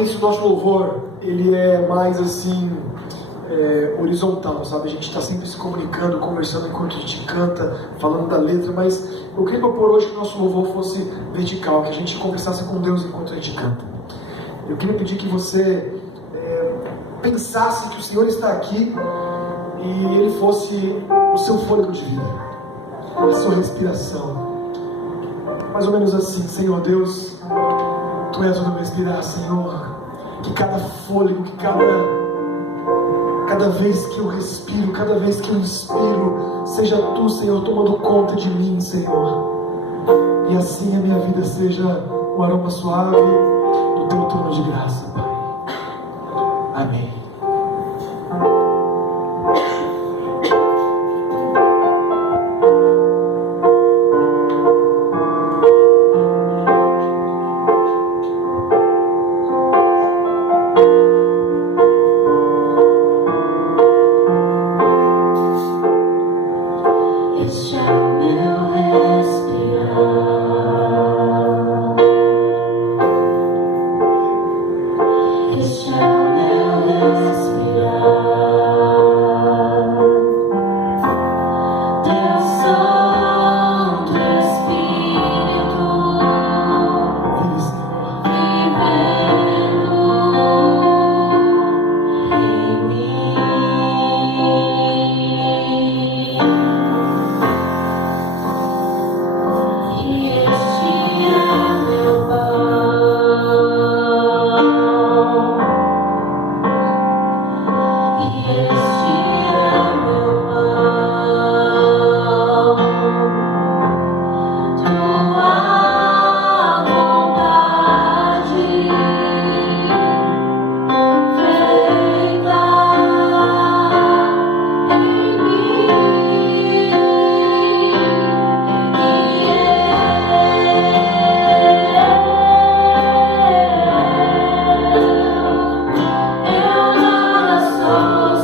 Geralmente o nosso louvor, ele é mais assim, horizontal, sabe? A gente está sempre se comunicando, conversando enquanto a gente canta, falando da letra, mas eu queria propor hoje que o nosso louvor fosse vertical, que a gente conversasse com Deus enquanto a gente canta. Eu queria pedir que você pensasse que o Senhor está aqui e Ele fosse o seu fôlego de vida, a sua respiração. Mais ou menos assim: Senhor Deus, Tu és o meu respirar, Senhor. Que cada fôlego, que cada vez que eu respiro, cada vez que eu inspiro, seja Tu, Senhor, tomando conta de mim, Senhor. E assim a minha vida seja o aroma suave do Teu trono de graça, Pai. Amém.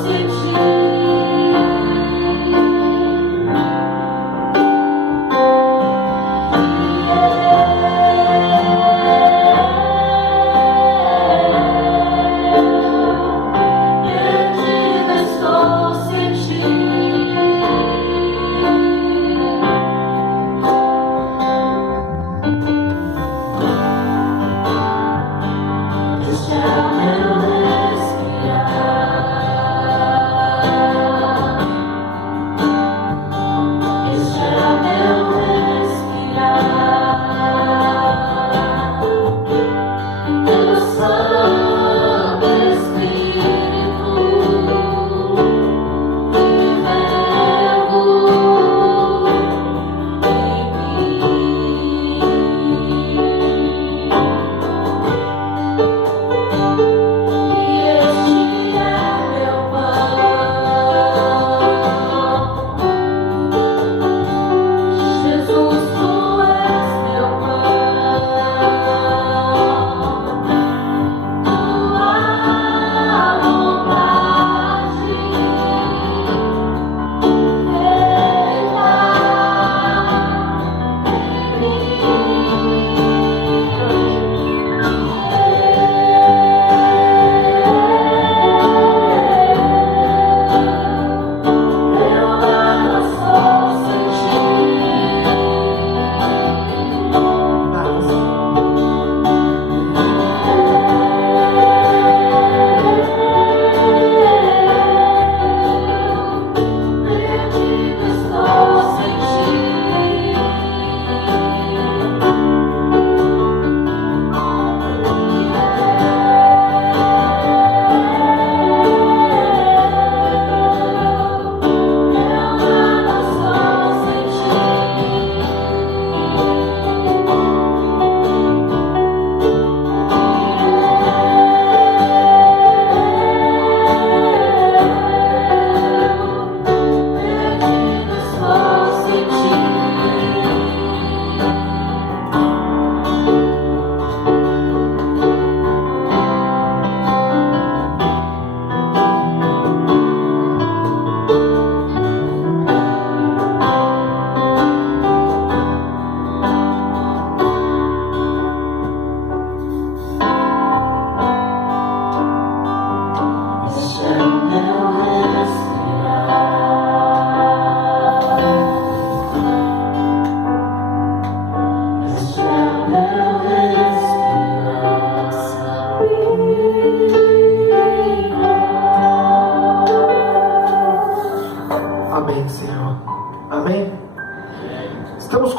Sentir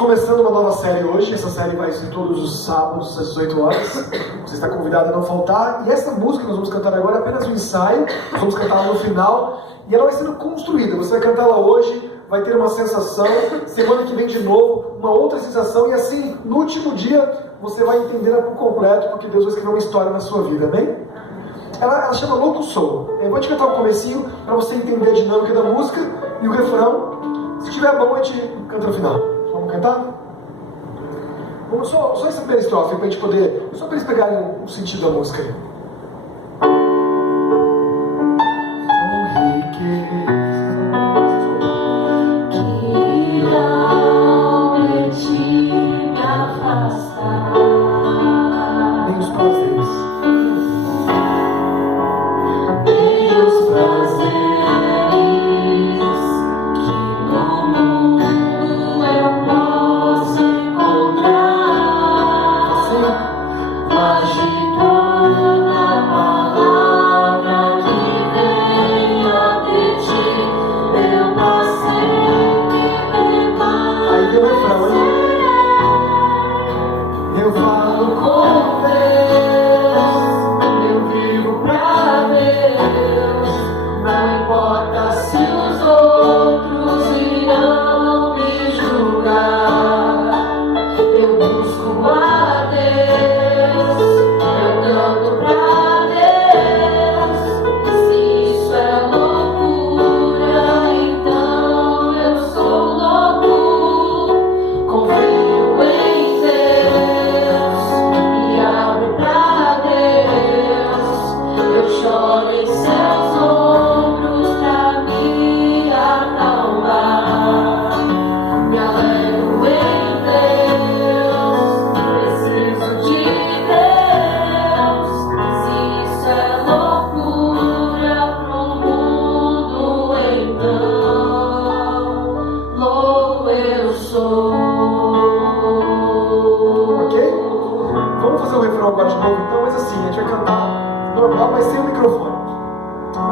começando uma nova série hoje. Essa série vai ser todos os sábados às 18 horas. Você está convidado a não faltar. E essa música que nós vamos cantar agora é apenas um ensaio. Nós vamos cantar no final. E ela vai sendo construída. Você vai cantar ela hoje, vai ter uma sensação. Semana que vem de novo, uma outra sensação. E assim, no último dia, você vai entender ela por completo, porque Deus vai escrever uma história na sua vida, amém? Ela chama Louco Sou. Eu vou te cantar um comecinho para você entender a dinâmica da música e o refrão. Se estiver bom, a gente canta no final. Vamos cantar? Vamos só essa primeira estrofe para a gente poder, só para eles pegarem o sentido da música aí. Nem os prazeres.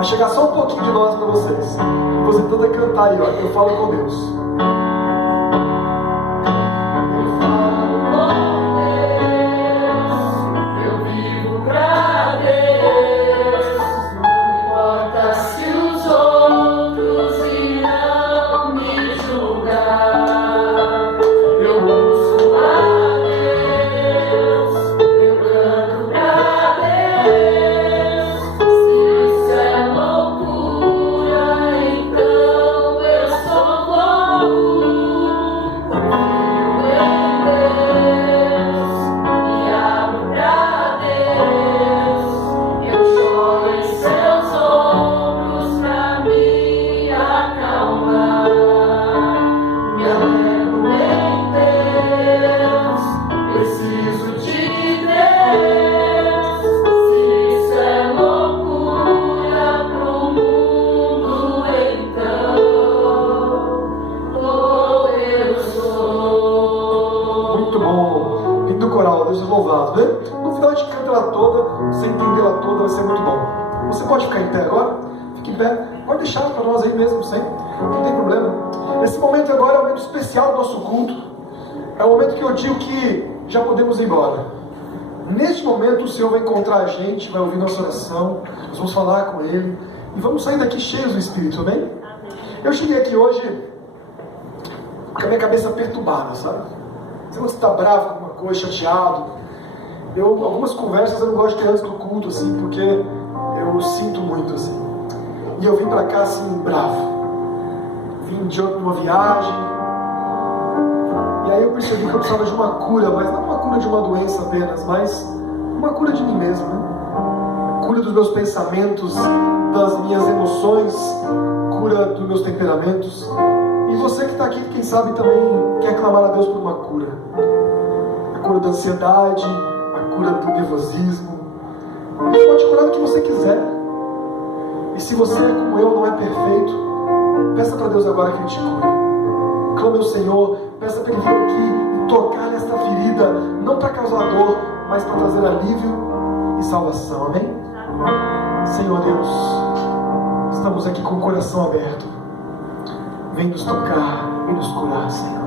Chegar só um pouquinho de nós para vocês. Você tenta cantar aí, ó. Eu falo com Deus. No final a gente canta ela toda, você entender ela toda, vai ser muito bom. Você pode ficar em pé agora? Fique em pé. Pode deixar para nós aí mesmo, sempre. Não tem problema. Esse momento agora é um momento especial do nosso culto. É o momento que eu digo que já podemos ir embora. Neste momento o Senhor vai encontrar a gente, vai ouvir nossa oração, nós vamos falar com Ele e vamos sair daqui cheios do Espírito, amém? Eu cheguei aqui hoje com a minha cabeça perturbada, sabe? Você está bravo com alguma coisa, chateado. Algumas conversas eu não gosto de ter antes do culto, assim, porque eu sinto muito, assim. E eu vim pra cá, assim, bravo. Vim de uma viagem. E aí eu percebi que eu precisava de uma cura, mas não uma cura de uma doença apenas, mas uma cura de mim mesmo, né? Cura dos meus pensamentos, das minhas emoções, cura dos meus temperamentos. E você que está aqui, quem sabe também quer clamar a Deus por uma cura. A cura da ansiedade, cura do nervosismo. Ele pode curar do que você quiser. E se você, como eu, não é perfeito, peça para Deus agora que Ele te cure. Clame ao Senhor, peça para Ele vir aqui e tocar nesta ferida, não para causar dor, mas para trazer alívio e salvação. Amém? Senhor Deus, estamos aqui com o coração aberto. Vem nos tocar, vem nos curar, Senhor.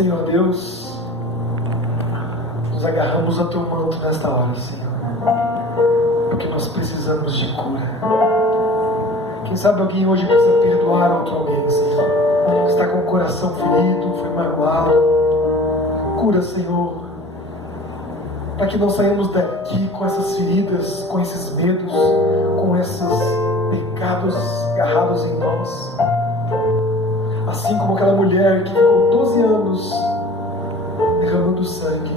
Senhor Deus, nos agarramos ao teu manto nesta hora, Senhor, porque nós precisamos de cura. Quem sabe alguém hoje precisa perdoar outro alguém, Senhor, que está com o coração ferido, foi magoado. Cura, Senhor, para que não saímos daqui com essas feridas, com esses medos, com esses pecados agarrados em nós. Assim como aquela mulher que ficou 12 anos derramando sangue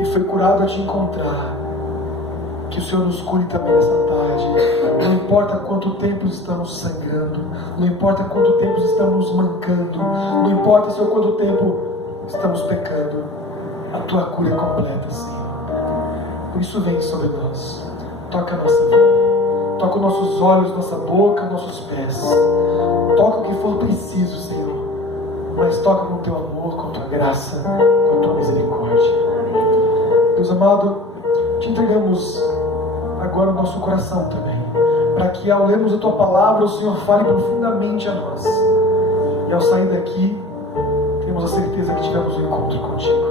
e foi curada a te encontrar, que o Senhor nos cure também nessa tarde. Não importa quanto tempo estamos sangrando, não importa quanto tempo estamos mancando, não importa, Senhor, quanto tempo estamos pecando, a tua cura é completa, Senhor. Por isso vem sobre nós, toca a nossa vida, toca os nossos olhos, nossa boca, nossos pés, toca o que for preciso, Senhor, mas toca com o teu amor, com a tua graça, com a tua misericórdia. Deus amado, te entregamos agora o nosso coração também, para que ao lermos a tua palavra, o Senhor fale profundamente a nós, e ao sair daqui, temos a certeza que tivemos um encontro contigo.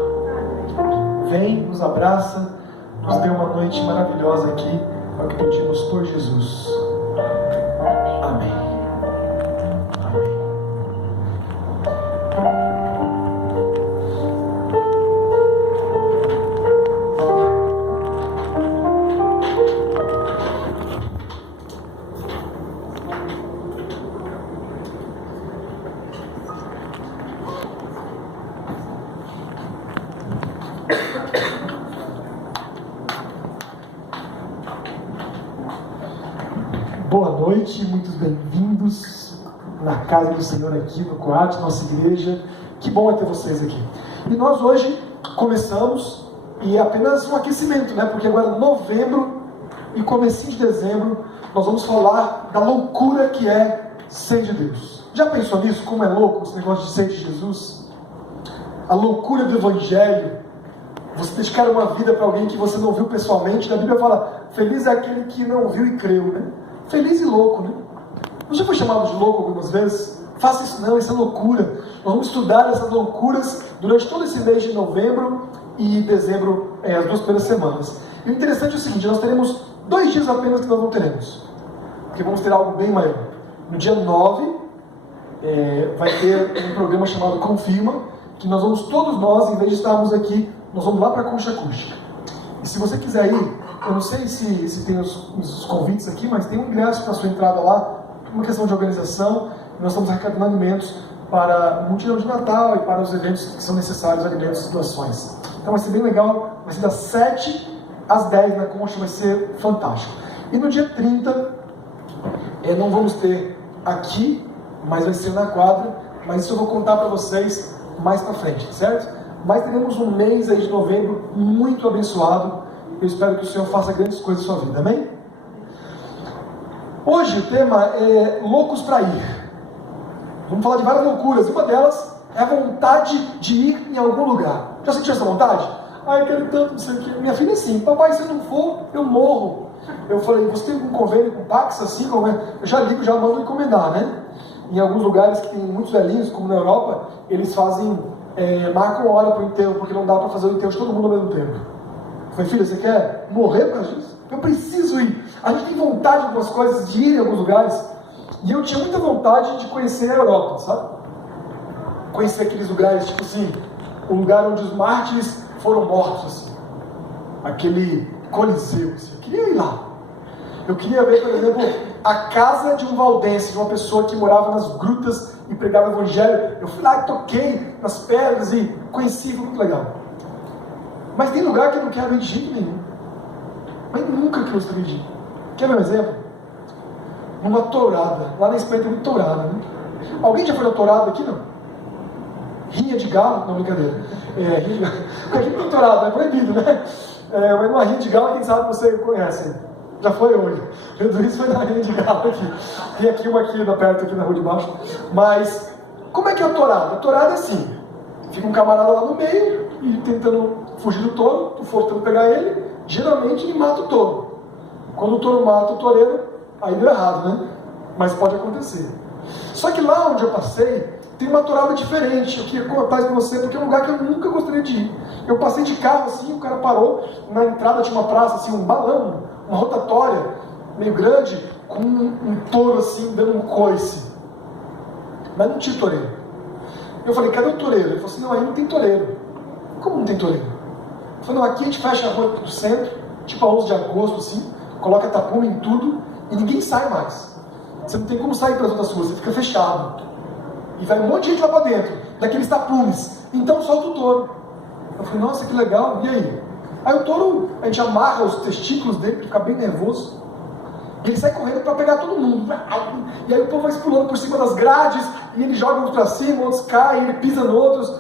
Vem, nos abraça, nos dê uma noite maravilhosa aqui, é o que pedimos por Jesus. Amém. Amém. Boa noite, muitos bem-vindos na casa do Senhor aqui no Coate, nossa igreja. Que bom é ter vocês aqui. E nós hoje começamos, e é apenas um aquecimento, né? Porque agora novembro e comecinho de dezembro, nós vamos falar da loucura que é ser de Deus. Já pensou nisso? Como é louco esse negócio de ser de Jesus? A loucura do Evangelho. Você dedicar uma vida para alguém que você não viu pessoalmente. A Bíblia fala, feliz é aquele que não viu e creu, né? Feliz e louco, né? Você já foi chamado de louco algumas vezes? Faça isso não, isso é loucura. Nós vamos estudar essas loucuras durante todo esse mês de novembro e dezembro, as 2 primeiras semanas. E o interessante é o seguinte, nós teremos 2 dias apenas que nós não teremos. Porque vamos ter algo bem maior. No dia 9, vai ter um programa chamado Confirma, que nós vamos, todos nós, em vez de estarmos aqui, nós vamos lá para a Concha Acústica. E se você quiser ir, eu não sei se tem os convites aqui, mas tem um ingresso para a sua entrada lá, uma questão de organização. Nós estamos arrecadando alimentos para o mutirão de Natal e para os eventos que são necessários, alimentos e doações. Então vai ser bem legal, vai ser das 7 às 10 na Concha, vai ser fantástico. E no dia 30, não vamos ter aqui, mas vai ser na quadra, mas isso eu vou contar para vocês mais para frente, certo? Mas teremos um mês aí de novembro muito abençoado. Eu espero que o Senhor faça grandes coisas na sua vida, amém? Hoje o tema é loucos para ir. Vamos falar de várias loucuras. Uma delas é a vontade de ir em algum lugar. Já sentiu essa vontade? Eu quero tanto, não sei o que. Minha filha é assim, papai, se eu não for, eu morro. Eu falei, você tem algum convênio com o Pax, assim? Como é? Eu já ligo, já mando encomendar, né? Em alguns lugares que tem muitos velhinhos, como na Europa, eles fazem, marcam hora para o enterro, porque não dá para fazer o enterro de todo mundo ao mesmo tempo. Eu falei, filha, você quer morrer por causa disso? Eu preciso ir. A gente tem vontade de algumas coisas, de ir em alguns lugares. E eu tinha muita vontade de conhecer a Europa, sabe? Conhecer aqueles lugares, tipo assim, o lugar onde os mártires foram mortos, assim. Aquele Coliseu, assim. Eu queria ir lá. Eu queria ver, por exemplo, a casa de um valdense, de uma pessoa que morava nas grutas e pregava o evangelho. Eu fui lá e toquei nas pedras e conheci, foi muito legal. Mas tem lugar que eu não quero ir de jeito nenhum. Mas nunca que eu gostaria de ir. Quer ver um exemplo? Uma tourada. Lá na Espanha tem muito tourada, né? Alguém já foi na tourada aqui, não? Rinha de galo? Não, brincadeira. Rinha de galo. Porque aqui não tem tourada, é proibido, né? Mas numa rinha de galo, quem sabe você conhece. Já foi hoje. Pedro Luiz foi na rinha de galo aqui. Tem aqui uma aqui, perto aqui na rua de baixo. Mas, como é que é a tourada? A tourada é assim. Fica um camarada lá no meio e tentando fugir do touro, tu for tentando pegar ele, geralmente ele mata o touro. Quando o touro mata o toureiro, aí deu errado, né? Mas pode acontecer. Só que lá onde eu passei, tem uma tourada diferente. Eu queria contar isso pra você, porque é um lugar que eu nunca gostaria de ir. Eu passei de carro assim, o cara parou, na entrada tinha uma praça, assim, um balão, uma rotatória meio grande, com um touro assim, dando um coice. Mas não tinha toureiro. Eu falei, cadê o toureiro? Ele falou assim, não, aí não tem toureiro. Como não tem toureiro? Eu falei, não, aqui a gente fecha a rua do centro, tipo a 11 de agosto, assim, coloca tapume em tudo e ninguém sai mais. Você não tem como sair para as outras ruas, você fica fechado. E vai um monte de gente lá para dentro, daqueles tapumes. Então solta o touro. Eu falei, nossa, que legal, e aí? Aí o touro, a gente amarra os testículos dele para ficar bem nervoso. E ele sai correndo para pegar todo mundo. E aí o povo vai pulando por cima das grades, e ele joga uns para cima, outros caem, ele pisa em outros.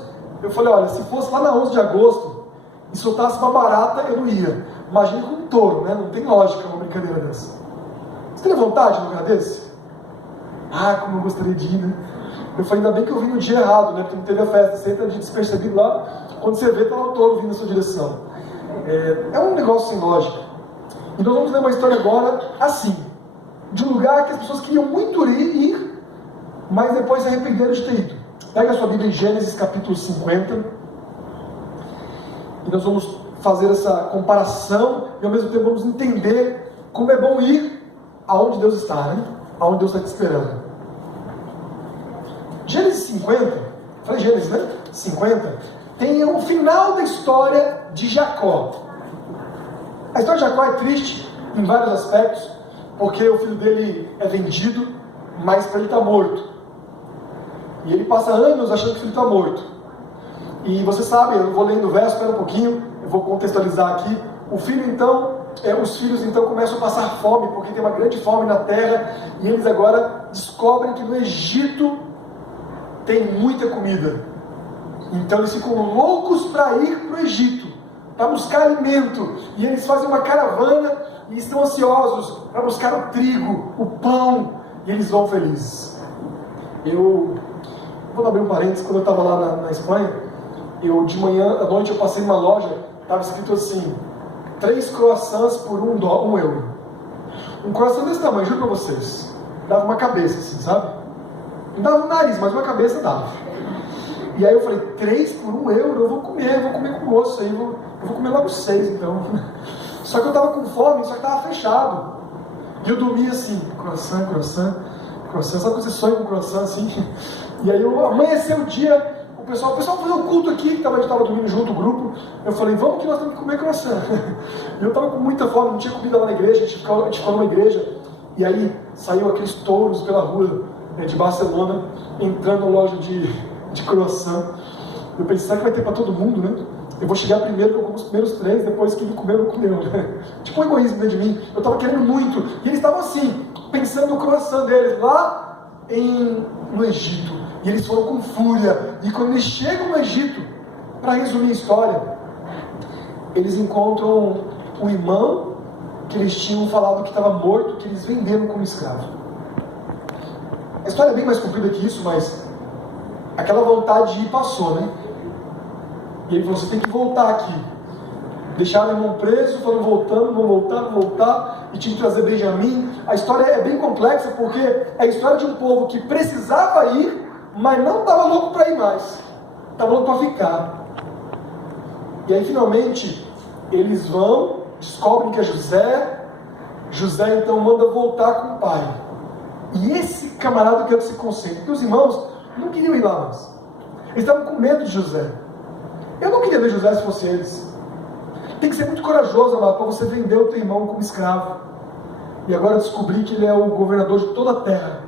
Eu falei, olha, se fosse lá na 11 de agosto e soltasse uma barata, eu não ia. Imagina com um touro, né? Não tem lógica uma brincadeira dessa. Você teria vontade de um lugar desse? Ah, como eu gostaria de ir, né? Eu falei, ainda bem que eu vim no dia errado, né? Porque não teve a festa. Você entra de despercebido lá, quando você vê, tá lá o touro vindo na sua direção. É um negócio sem lógica. E nós vamos ler uma história agora, assim, de um lugar que as pessoas queriam muito ir, mas depois se arrependeram de ter ido. Pega a sua Bíblia em Gênesis capítulo 50, e nós vamos fazer essa comparação, e ao mesmo tempo vamos entender como é bom ir aonde Deus está, né? Aonde Deus está te esperando. Gênesis 50, falei Gênesis, né? 50, tem o final da história de Jacó. A história de Jacó é triste em vários aspectos, porque o filho dele é vendido, mas para ele está morto. E ele passa anos achando que o filho está morto. E você sabe, eu vou lendo o verso, espera um pouquinho, eu vou contextualizar aqui. O filho então, os filhos então começam a passar fome, porque tem uma grande fome na terra, e eles agora descobrem que no Egito tem muita comida. Então eles ficam loucos para ir para o Egito, para buscar alimento. E eles fazem uma caravana e estão ansiosos para buscar o trigo, o pão, e eles vão felizes. Eu vou abrir um parênteses, quando eu estava lá na Espanha, de manhã, à noite eu passei numa loja, estava escrito assim, 3 croissants por €1. Um croissant desse tamanho, juro para vocês, dava uma cabeça assim, sabe? Não dava um nariz, mas uma cabeça dava. E aí eu falei, 3 por €1, eu vou comer com o moço aí, eu vou comer logo 6 então. Só que eu estava com fome, só que estava fechado. E eu dormia assim, croissant, sabe quando você sonha com croissant assim? E aí amanheceu o dia, o pessoal fazia um culto aqui, que a gente estava dormindo junto, o grupo. Eu falei, vamos que nós temos que comer croissant. E eu estava com muita fome, não tinha comida lá na igreja, a gente ficou numa igreja. E aí saiu aqueles touros pela rua de Barcelona, entrando na loja de croissant. Eu pensei, será que vai ter para todo mundo, né? Eu vou chegar primeiro, eu como os primeiros 3, depois que ele comeu, não comeu, né? Tipo um egoísmo dentro de mim. Eu estava querendo muito. E eles estavam assim, pensando no croissant deles, lá no Egito. E eles foram com fúria. E quando eles chegam no Egito, para resumir a história, eles encontram um irmão que eles tinham falado que estava morto, que eles venderam como escravo. A história é bem mais comprida que isso, mas aquela vontade de ir passou, né? E ele falou, você tem que voltar aqui. Deixaram o irmão preso, foram voltando, vão voltar, e tinha que trazer Benjamim. A história é bem complexa, porque é a história de um povo que precisava ir, mas não estava louco para ir mais. Estava louco para ficar. E aí finalmente, eles vão, descobrem que é José. José então manda voltar com o pai. E esse camarada eu quero que se concentre, porque os irmãos não queriam ir lá mais. Eles estavam com medo de José. Eu não queria ver José se fosse eles. Tem que ser muito corajoso, amado, para você vender o teu irmão como escravo. E agora descobrir que ele é o governador de toda a terra.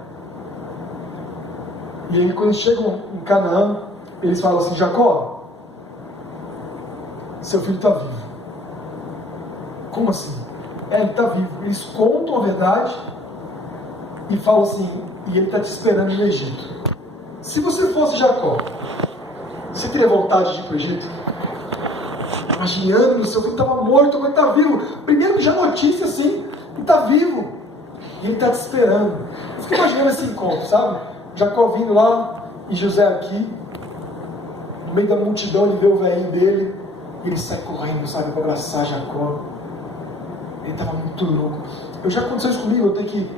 E aí quando eles chegam em Canaã, eles falam assim, Jacó, seu filho está vivo. Como assim? Ele está vivo. Eles contam a verdade e falam assim, e ele está te esperando no Egito. Se você fosse Jacó, você teria vontade de ir para o Egito? Imaginando, seu filho estava morto, agora está vivo. Primeiro que já notícia assim, ele está vivo. E ele está te esperando. Eu fico imaginando esse encontro, sabe? Jacó vindo lá e José aqui. No meio da multidão ele vê o velhinho dele. E ele sai correndo, sabe, para abraçar Jacó. Ele estava muito louco. Já aconteceu isso comigo,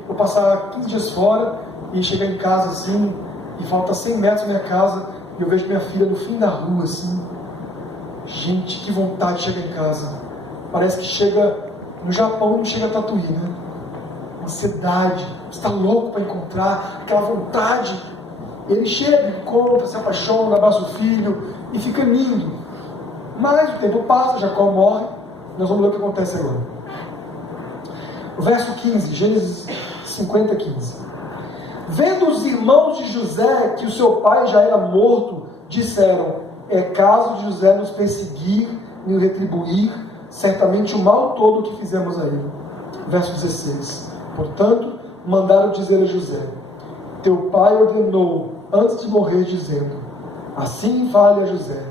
eu passar 15 dias fora e chegar em casa assim, e falta 100 metros da minha casa, e eu vejo minha filha no fim da rua assim. Gente, que vontade de chegar em casa. Parece que chega no Japão e não chega a Tatuí, né? Ansiedade, você está louco para encontrar, aquela vontade. Ele chega, encontra, se apaixona, abraça o filho e fica lindo. Mas o tempo passa, Jacó morre, nós vamos ver o que acontece agora. O verso 15, Gênesis 50, 15. Vendo os irmãos de José que o seu pai já era morto, disseram: é caso de José nos perseguir e nos retribuir certamente o mal todo que fizemos a ele. Verso 16. Portanto, mandaram dizer a José: teu pai ordenou antes de morrer, dizendo: assim fale a José,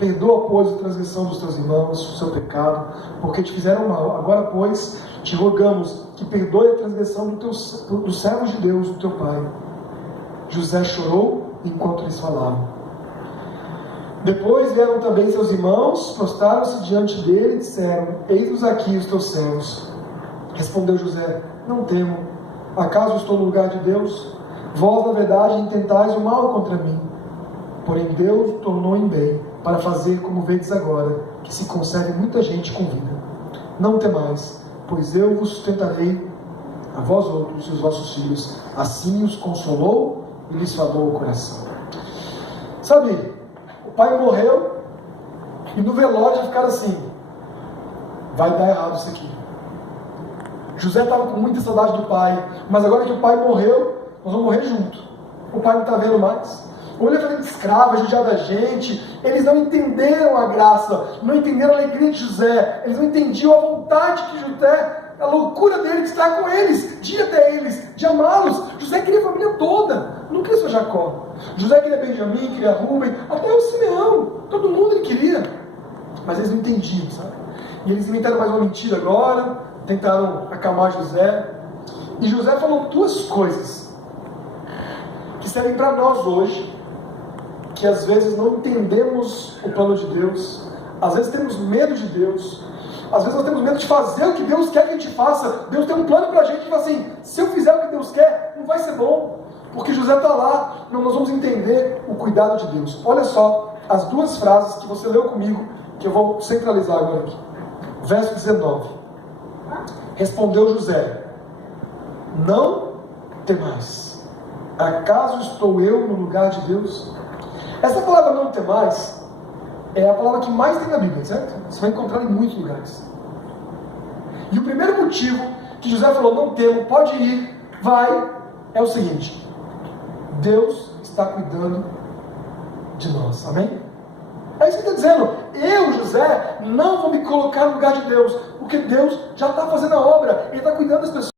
perdoa, pois, a transgressão dos teus irmãos, o seu pecado, porque te fizeram mal. Agora, pois, te rogamos que perdoe a transgressão dos servos de Deus, do teu pai. José chorou enquanto eles falavam. Depois vieram também seus irmãos, prostraram-se diante dele e disseram: eis-nos aqui os teus servos. Respondeu José: não temo. Acaso estou no lugar de Deus? Vós, na verdade, intentais o mal contra mim. Porém Deus o tornou em bem, para fazer como vedes agora, que se conserve muita gente com vida. Não temais, pois eu vos sustentarei, a vós outros e os vossos filhos. Assim os consolou e lhes falou o coração. Sabe, o pai morreu e no velório já ficaram assim: vai dar errado isso aqui. José estava com muita saudade do pai, mas agora que o pai morreu, nós vamos morrer junto. O pai não está vendo mais. Ou ele é fazendo escravo, judiado da gente. Eles não entenderam a graça, não entenderam a alegria de José, eles não entendiam a vontade que José, a loucura dele de estar com eles, de ir até eles, de amá-los. José queria a família toda, não queria só Jacó. José queria Benjamim, queria Rubem, até o Simeão, todo mundo ele queria. Mas eles não entendiam, sabe? E eles inventaram mais uma mentira agora, tentaram acalmar José. E José falou duas coisas que servem para nós hoje, que às vezes não entendemos o plano de Deus, às vezes temos medo de Deus, às vezes nós temos medo de fazer o que Deus quer que a gente faça. Deus tem um plano para a gente e fala assim: se eu fizer o que Deus quer, não vai ser bom, porque José está lá. Não, nós vamos entender o cuidado de Deus. Olha só as duas frases que você leu comigo, que eu vou centralizar agora aqui. Verso 19. Respondeu José: não temais, acaso estou eu no lugar de Deus? Essa palavra não temais é a palavra que mais tem na Bíblia, certo? Você vai encontrar em muitos lugares. E o primeiro motivo que José falou: não temo, pode ir, vai, é o seguinte: Deus está cuidando de nós, amém? É isso que ele está dizendo. Eu, José, não vou me colocar no lugar de Deus, porque Deus já está fazendo a obra, Ele está cuidando das pessoas.